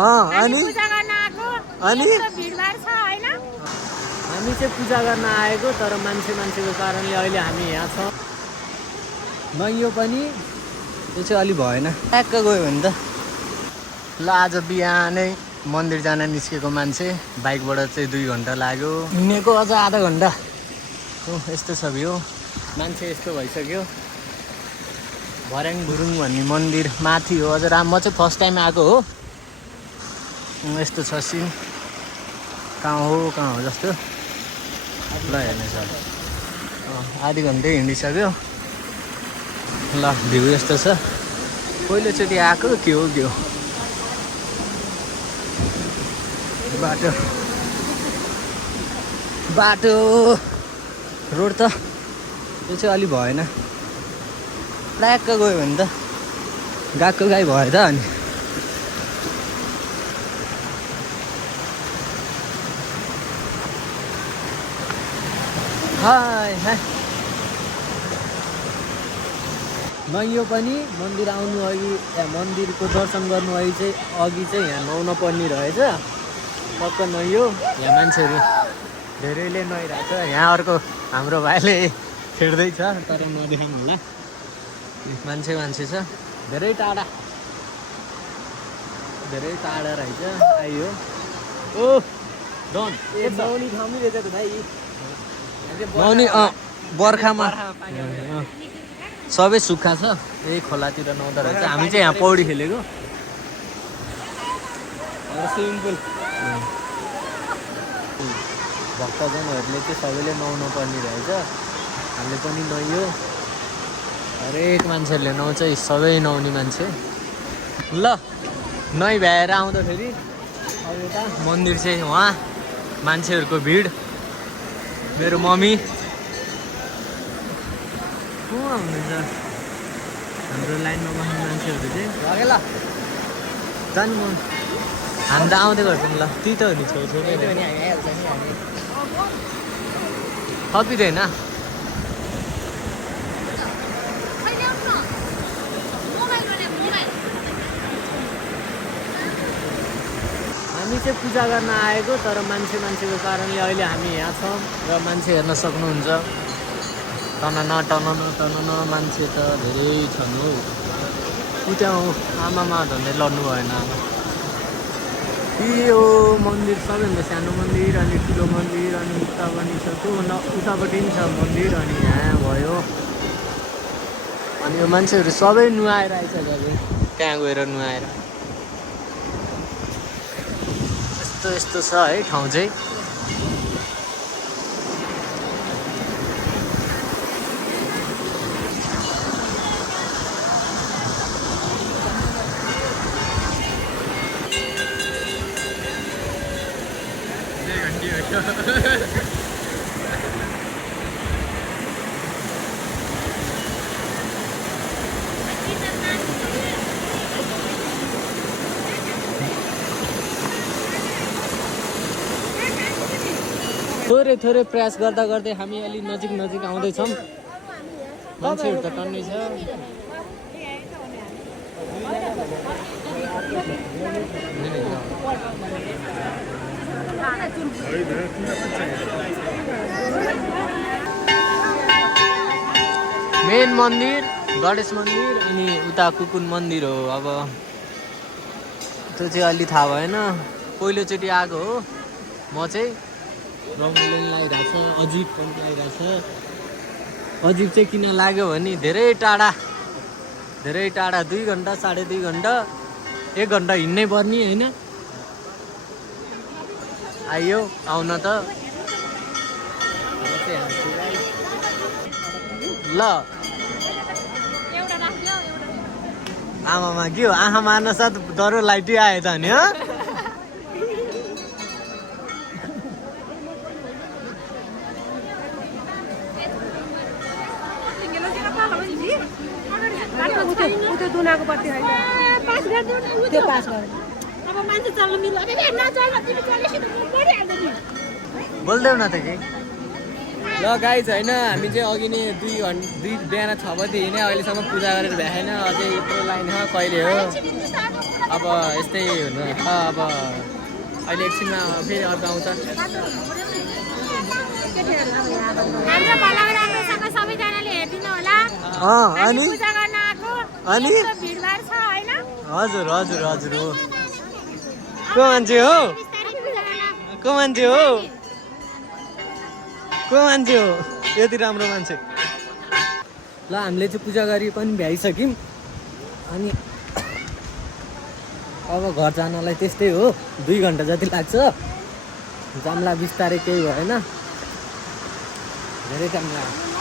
अनि हामी चाहिँ पूजा गर्न आएको तर मान्छेको कारणले अहिले हामी यहाँ छौँ। नैयो पनि त्यो चाहिँ अलि भएन, ट्याक्क गयो भने त। ल आज बिहानै मन्दिर जान निस्केको मान्छे, बाइकबाट चाहिँ 2 घन्टा लाग्यो, हिँडेको अझ आधा घन्टा। यस्तो छ भ्यू, मान्छे यस्तो भइसक्यो। भर्याङ गुरुङ भन्ने मन्दिर माथि हो, अझ म चाहिँ फर्स्ट टाइम आएको हो। यस्तो छ सिन, कहाँ हो जस्तो। ल हेर्नुहोस् आधी घन्टै हिँडिसक्यो। ल भ्यू यस्तो छ, पहिलोचोटि आएको के हो बाटो रोड त त्यो चाहिँ अलि भएन, ट्याक्क गयो भने त गएको गाई भयो त। अनि हाय नैयो पनि मन्दिर आउनु अघि मन्दिरको दर्शन गर्नु अघि चाहिँ यहाँ नुहाउन पर्ने रहेछ। टक्क नैयो, यहाँ मान्छेहरू धेरैले नुहाइरहेछ। यहाँ अर्को हाम्रो भाइले खेड्दैछ तर नदेखाउँ होला, मान्छे छ। धेरै टाढा रहेछ। आइयो ओ डन नुहाउने ठाउँ नि रहेछ त भाइ। नुहाउने बर्खामा सबै सुक्खा छ, यही खोलातिर नुहाउँदो रहेछ। हामी चाहिँ यहाँ पौडी खेलेको, स्विमिङ पुल। भक्तजनहरूले चाहिँ सबैले नुहाउनु पर्ने रहेछ, हामीले पनि नुहाइयो। हरेक मान्छेहरूले नुहाउँछ, सबै नुहाउने मान्छे। ल नुहाइ भ्याएर आउँदाखेरि अब यता मन्दिर चाहिँ वहाँ मान्छेहरूको भिड। मेरो मम्मी को आउनुहुन्छ, हाम्रो लाइनमा बस्ने मान्छेहरू चाहिँ ल जानु मन हामी त आउँदै गर्छौँ। ल त्यही त हो नि, छेउछेउकै थपिँदैन। हामी चाहिँ पूजा गर्न आएको तर मान्छेको कारणले अहिले हामी यहाँ छौँ र मान्छे हेर्न सक्नुहुन्छ। टनन मान्छे त धेरै छन् हौ। उता आमामा झन्डै लड्नु भएन। यो मन्दिर सबैभन्दा सानो मन्दिर, अनि ठुलो मन्दिर, अनि उता पनि छ, त्योभन्दा उतापट्टि पनि छ मन्दिर, अनि यहाँ भयो। अनि यो मान्छेहरू सबै नुहाएर आइसक्यो, त्यहाँ गएर नुहाएर। यस्तो छ है ठाउँ चाहिँ। थोरै प्रयास गर्दै हामी अलि नजिक आउँदैछौँ। मान्छेहरू त टन्नै छ। मेन मन्दिर गणेश मन्दिर, अनि उता कुकुन मन्दिर हो। अब त्यो चाहिँ अलि थाहा भएन, पहिलोचोटि आएको हो। म चाहिँ रमाइलो लागिरहेछ, अजिब पनि लागिरहेछ। अजिब चाहिँ किन लाग्यो भने धेरै टाढा 2 घन्टा 2.5 घन्टा 1 घन्टा हिँड्नै पर्ने होइन। आइयो आउन त ल। आमामा के हो, आँखा मार्न साथ डरो लाइटै आयो त नि। बोल्दैौ न त के। ल गाइज होइन, हामी चाहिँ अघि नै 2 बिहान 6 बजी हिँड्यो, अहिलेसम्म पूजा गरेर भ्याएन। अझै यत्रो लाइन छ, कहिले हो। अब यस्तै हुनु अब अहिले एकछिनमा फेरि अर्को आउँछ। हाम्रो भला राम्रोसँग सबैजनाले हेरिदिनु होला। अनि पूजा गर्न आएको अनि भिडभाड छ हैन? हजुर हजुर हजुर हो। को मान्छे हो? को मान्छे हो? को मान्छे हो? यति राम्रो मान्छे। ल हामीले चाहिँ पूजा गरी पनि भ्याइसक्यौँ। अनि अब घर जानलाई त्यस्तै हो, 2 घन्टा जति लाग्छ। जाम्ला बिस्तारै केही भएन, धेरै टाइम लाग्यो।